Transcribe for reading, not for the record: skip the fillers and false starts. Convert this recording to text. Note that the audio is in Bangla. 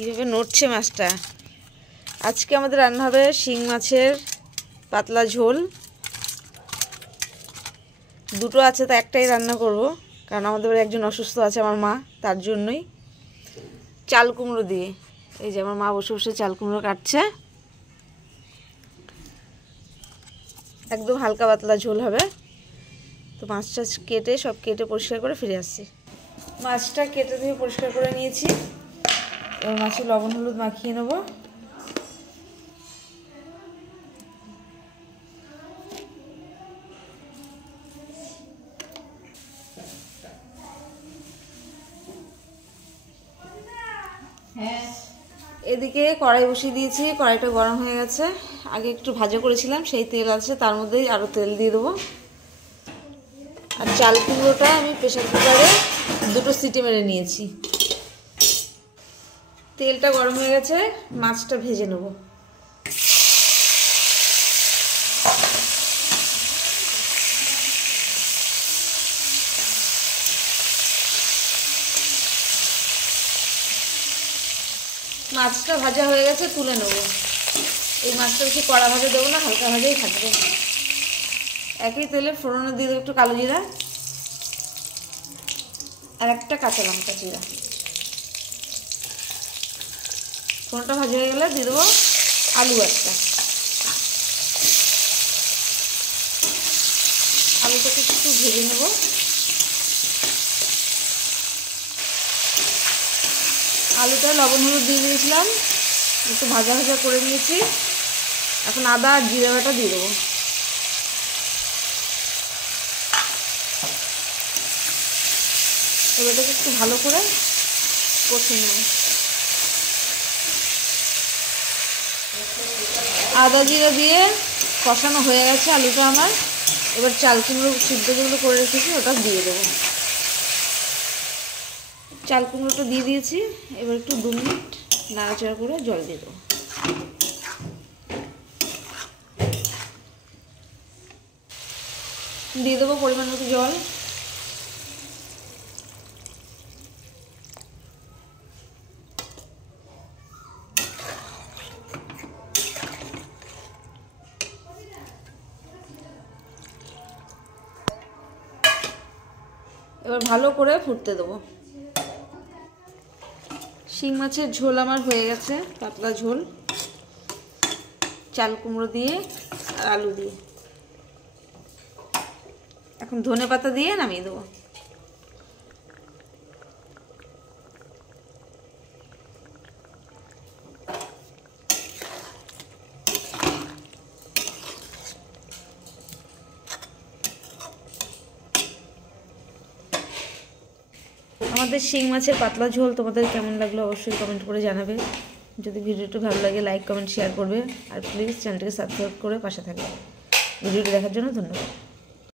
কীভাবে নড়ছে মাছটা। আজকে আমাদের রান্না হবে শিং মাছের পাতলা ঝোল। দুটো আছে, তো একটাই রান্না করব, কারণ আমাদের বাড়ি একজন অসুস্থ আছে, আমার মা, তার জন্যই। চাল কুমড়ো দিয়ে, এই যে আমার মা বসে বসে চাল কুমড়ো কাটছে। একদম হালকা পাতলা ঝোল হবে। তো মাছটা কেটে সব কেটে পরিষ্কার করে ফিরে আসছি। মাছটা কেটে ধুয়ে পরিষ্কার করে নিয়েছি। এবার মাছে লবণ হলুদ মাখিয়ে নেব। এদিকে কড়াই বসিয়ে দিয়েছি, কড়াইটা গরম হয়ে গেছে। আগে একটু ভাজা করেছিলাম, সেই তেল আছে, তার মধ্যেই আরও তেল দিয়ে দেবো। আর চাল কুমড়োটা আমি প্রেসার কুকারে 2টো সিটি মেরে নিয়েছি। তেলটা গরম হয়ে গেছে, মাছটা ভেজে নেব। মাছটা ভাজা হয়ে গেছে, তুলে নেব। এই মাছটা বেশি কড়া ভাজা দেবো না, হালকা ভাজাই থাকবে। একই তেলে ফোড়নে দিয়ে দেবো একটু কালো জিরা আর একটা কাঁচা লঙ্কা চিরা। ফোড়নটা ভাজা হয়ে গেলে দিয়ে দেবো আলু একটা। আলুটাকে একটু ভেজে নেব। আলুটা লবণ হলুদ দিয়ে দিয়েছিলাম, একটু ভাজা ভাজা করে নিয়েছি। এখন আদা আর জিরা বাটা দিয়ে দেবো। এবারটাকে একটু ভালো করে কষে নেব। আদা জিরা দিয়ে কষানো হয়ে গেছে আলুটা আমার। এবার চাল কুমড়ো সিদ্ধ যেগুলো করে রেখেছি ওটা দিয়ে দেবো। চাল কুমড়োটা দিয়ে দিয়েছি। এবার একটু 2 মিনিট নাড়াচাড়া করে জল দিয়ে দেবো। দিয়ে দেবো পরিমাণ মতো জল। এবার ভালো করে ফুটতে দেবো। শিং মাছের ঝোল আমার হয়ে গেছে, পাতলা ঝোল, চাল কুমড়ো দিয়ে আর আলু দিয়ে। এখন ধনেপাতা দিয়ে নামিয়ে দেবো। আমাদের শিং মাছের পাতলা ঝোল তোমাদের কেমন লাগলো অবশ্যই কমেন্ট করে জানাবে। যদি ভিডিওটি ভালো লাগে লাইক কমেন্ট শেয়ার করবে, আর প্লিজ চ্যানেলটিকে সাবস্ক্রাইব করে পাশে থাকবে। ভিডিওটি দেখার জন্য ধন্যবাদ।